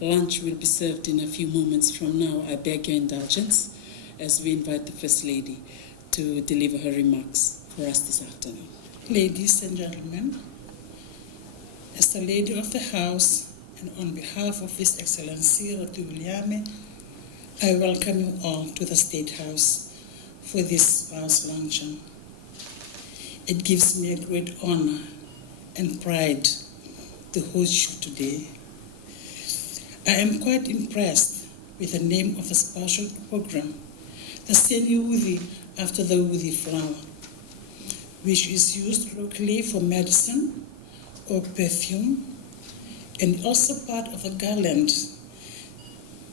Lunch will be served in a few moments from now. I beg your indulgence as we invite the First Lady to deliver her remarks for us this afternoon. Ladies and gentlemen, as the Lady of the House and on behalf of His Excellency Ratu Williame, I welcome you all to the State House for this house luncheon. It gives me a great honor and pride to host you today. I am quite impressed with the name of the special program, the Seni Wudi after the Wudi flower, which is used locally for medicine or perfume, and also part of a garland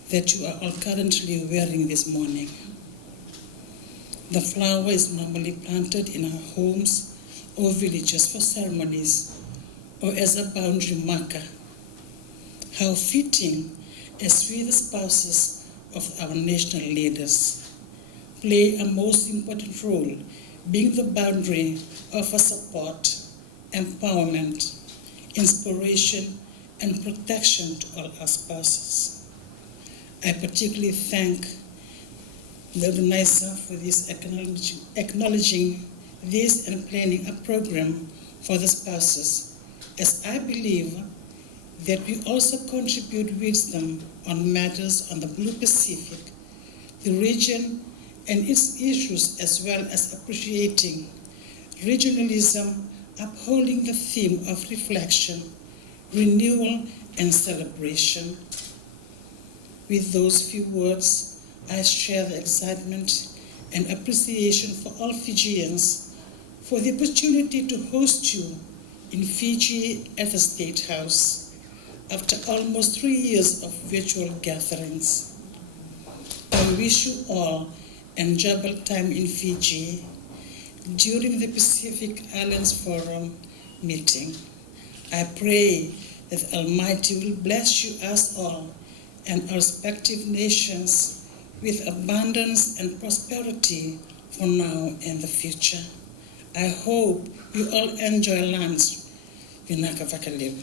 that you are all currently wearing this morning. The flower is normally planted in our homes or villages for ceremonies or as a boundary marker. How fitting as we, the spouses of our national leaders, play a most important role, being the boundary of a support, empowerment, inspiration, and protection to all our spouses. I particularly thank the organizer for this acknowledging this and planning a program for the spouses, as I believe that we also contribute wisdom on matters on the Blue Pacific, the region and its issues, as well as appreciating regionalism, upholding the theme of reflection, renewal, and celebration. With those few words, I share the excitement and appreciation for all Fijians for the opportunity to host you in Fiji at the State House after almost 3 years of virtual gatherings. I wish you all enjoyable time in Fiji during the Pacific Islands Forum meeting. I pray that Almighty will bless you us all and our respective nations with abundance and prosperity for now and the future. I hope you all enjoy lunch. Vinaka Vakalib.